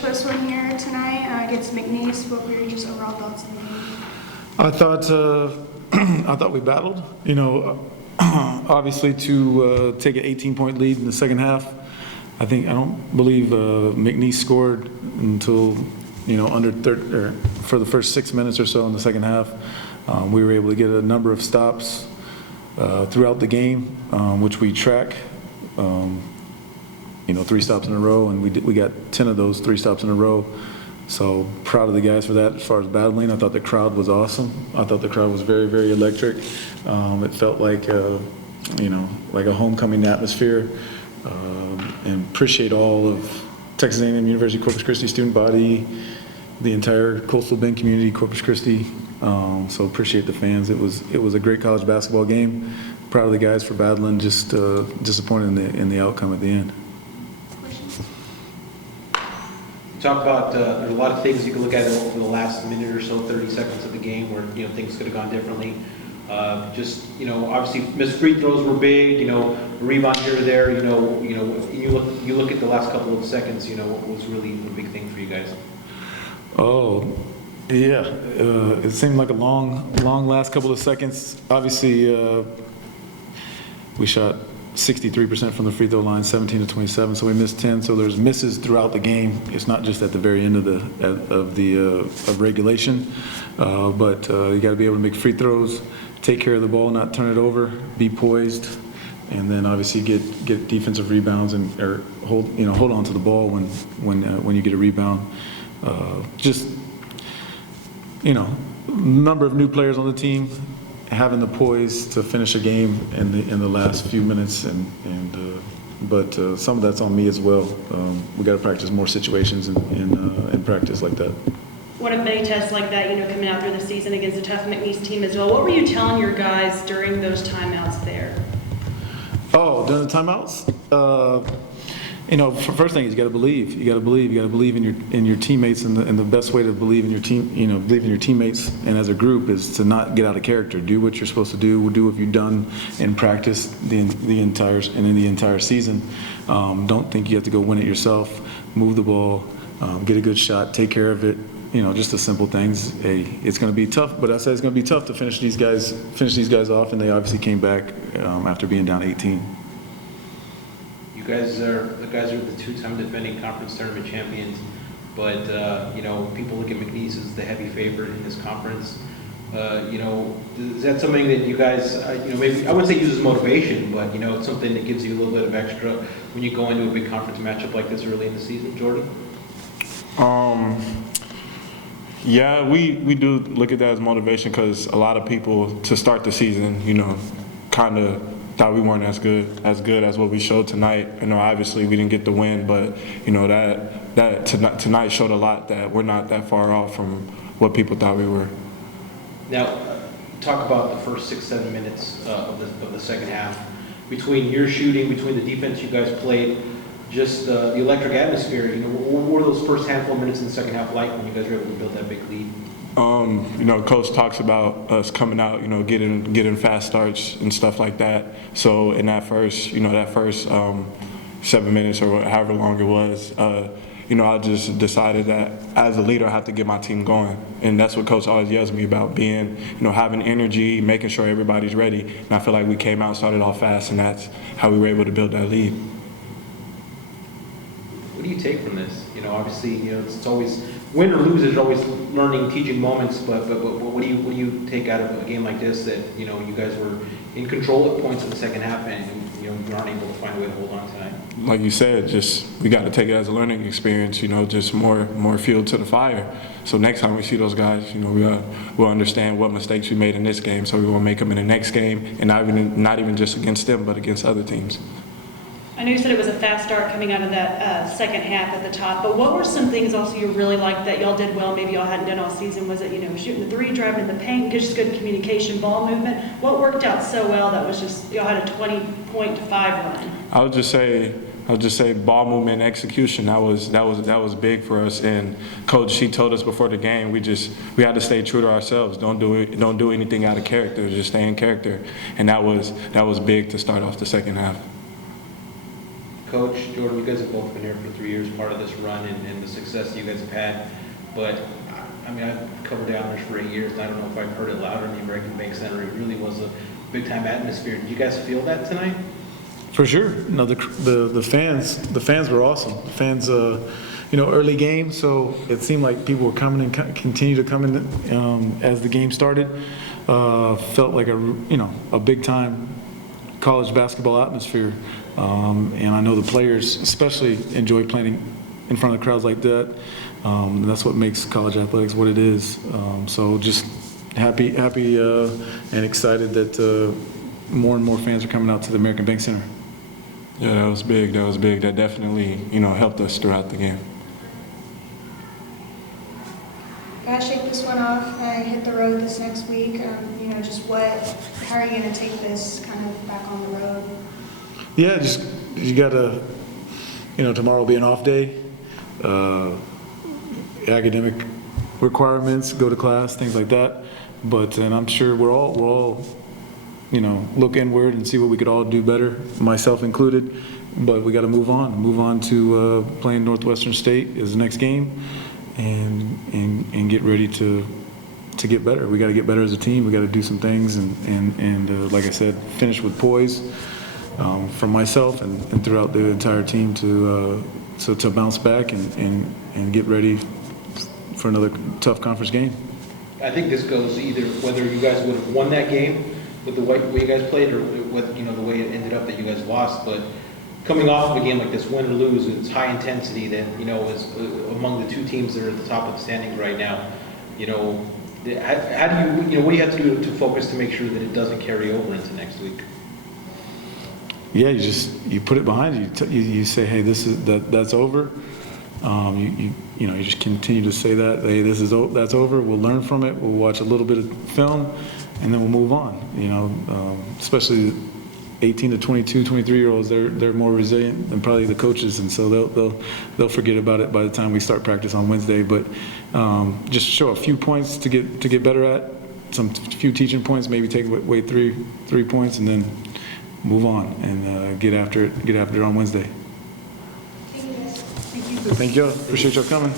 push one here tonight against McNeese. What were your just overall thoughts on the game? I thought I thought we battled. You know, obviously to take an 18-point lead in the second half. I don't believe McNeese scored until under for the first 6 minutes or so in the second half. We were able to get a number of stops throughout the game, which we track. 3 stops in a row, and we got 10 of those 3 stops in a row. So proud of the guys for that. As far as battling, I thought the crowd was awesome. I thought the crowd was very, very electric. It felt like like a homecoming atmosphere. And appreciate all of Texas A&M University Corpus Christi student body, the entire Coastal Bend community, Corpus Christi. So appreciate the fans. It was a great college basketball game. Proud of the guys for battling. Just disappointed in the outcome at the end. Talk about there's a lot of things you can look at over the last minute or so, 30 seconds of the game where things could have gone differently. Obviously missed free throws were big. Rebound here or there. You look at the last couple of seconds. What was really a big thing for you guys? Oh, yeah. It seemed like a long last couple of seconds. Obviously, we shot 63% from the free throw line, 17 to 27. So we missed 10. So there's misses throughout the game. It's not just at the very end of regulation, but you got to be able to make free throws, take care of the ball, not turn it over, be poised, and then obviously get defensive rebounds or hold on to the ball when you get a rebound. Number of new players on the team, having the poise to finish a game in the last few minutes, but some of that's on me as well. We got to practice more situations in practice like that. What a big test like that, coming out through the season against a tough McNeese team as well. What were you telling your guys during those timeouts there? Oh, during the timeouts? First thing is you got to believe. You got to believe in your teammates, and the best way to believe in your team, believe in your teammates and as a group is to not get out of character. Do what you're supposed to do. Do what you've done in practice the entire season. Don't think you have to go win it yourself. Move the ball, get a good shot, take care of it. Just the simple things. Hey, it's going to be tough, but I said it's going to be tough to finish these guys off, and they obviously came back after being down 18. You guys are the 2-time defending conference tournament champions, but people look at McNeese as the heavy favorite in this conference. Is that something that you guys, maybe I wouldn't say use as motivation, but it's something that gives you a little bit of extra when you go into a big conference matchup like this early in the season, Jordan? Yeah, we do look at that as motivation because a lot of people to start the season, kind of thought we weren't as good as what we showed tonight. Obviously we didn't get the win, but that tonight showed a lot that we're not that far off from what people thought we were. Now, talk about the first 6-7 minutes of the second half. Between your shooting, between the defense you guys played, just the electric atmosphere. What were those first handful of minutes in the second half like when you guys were able to build that big lead? Coach talks about us coming out, getting fast starts and stuff like that. So in that first 7 minutes or however long it was, I just decided that as a leader I have to get my team going, and that's what Coach always yells at me about: being, having energy, making sure everybody's ready. And I feel like we came out, started off fast, and that's how we were able to build that lead. What do you take from this? Obviously, it's always win or lose. There's always learning, teaching moments. But what do you take out of a game like this that you guys were in control at points in the second half and you aren't able to find a way to hold on tonight? Like you said, we got to take it as a learning experience. Just more fuel to the fire. So next time we see those guys, we'll understand what mistakes we made in this game, so we won't make them in the next game, and not even just against them, but against other teams. I know you said it was a fast start coming out of that second half at the top, but what were some things also you really liked that y'all did well, maybe y'all hadn't done all season? Was it, shooting the three, driving in the paint, just good communication, ball movement? What worked out so well that was just, y'all had a 20-point-5 run? I would just say ball movement and execution. That was big for us. And Coach, she told us before the game, we had to stay true to ourselves. Don't do anything out of character. Just stay in character. And that was big to start off the second half. Coach, Jordan, you guys have both been here for 3 years, part of this run and the success you guys have had. But, I mean, I've covered the Honors for 8 years, and I don't know if I've heard it louder in the American Bank Center. It really was a big-time atmosphere. Did you guys feel that tonight? For sure. No, the fans were awesome. The fans, early game, so it seemed like people were coming and continue to come in as the game started. Felt like a big time college basketball atmosphere, and I know the players especially enjoy playing in front of crowds like that. That's what makes college athletics what it is. So just happy and excited that more and more fans are coming out to the American Bank Center. Yeah, that was big. That definitely, helped us throughout the game. Gotta shake this one off. Hit the road this next week. How are you gonna take this kind of back on the road? Yeah, just you gotta, tomorrow will be an off day. Academic requirements, go to class, things like that. And I'm sure we're all, look inward and see what we could all do better, myself included. But we got to move on to playing Northwestern State is the next game, and get ready to get better. We got to get better as a team. We got to do some things, and like I said, finish with poise from myself and throughout the entire team to bounce back and get ready for another tough conference game. I think this goes either whether you guys would have won that game with the way you guys played, or with the way it ended up that you guys lost. But coming off of a game like this, win or lose, it's high intensity that is among the two teams that are at the top of the standings right now. How do you what do you have to do to focus to make sure that it doesn't carry over into next week? Yeah, you put it behind you. You say, hey, that's over. You just continue to say that, hey, that's over. We'll learn from it. We'll watch a little bit of film, and then we'll move on. Especially 18 to 22, 23-year-olds, they're more resilient than probably the coaches, and so they'll forget about it by the time we start practice on Wednesday. But just show a few points to get better at, some few teaching points, maybe take away three points, and then move on and get after it on Wednesday. Thank you, guys. Thank you. Appreciate y'all coming.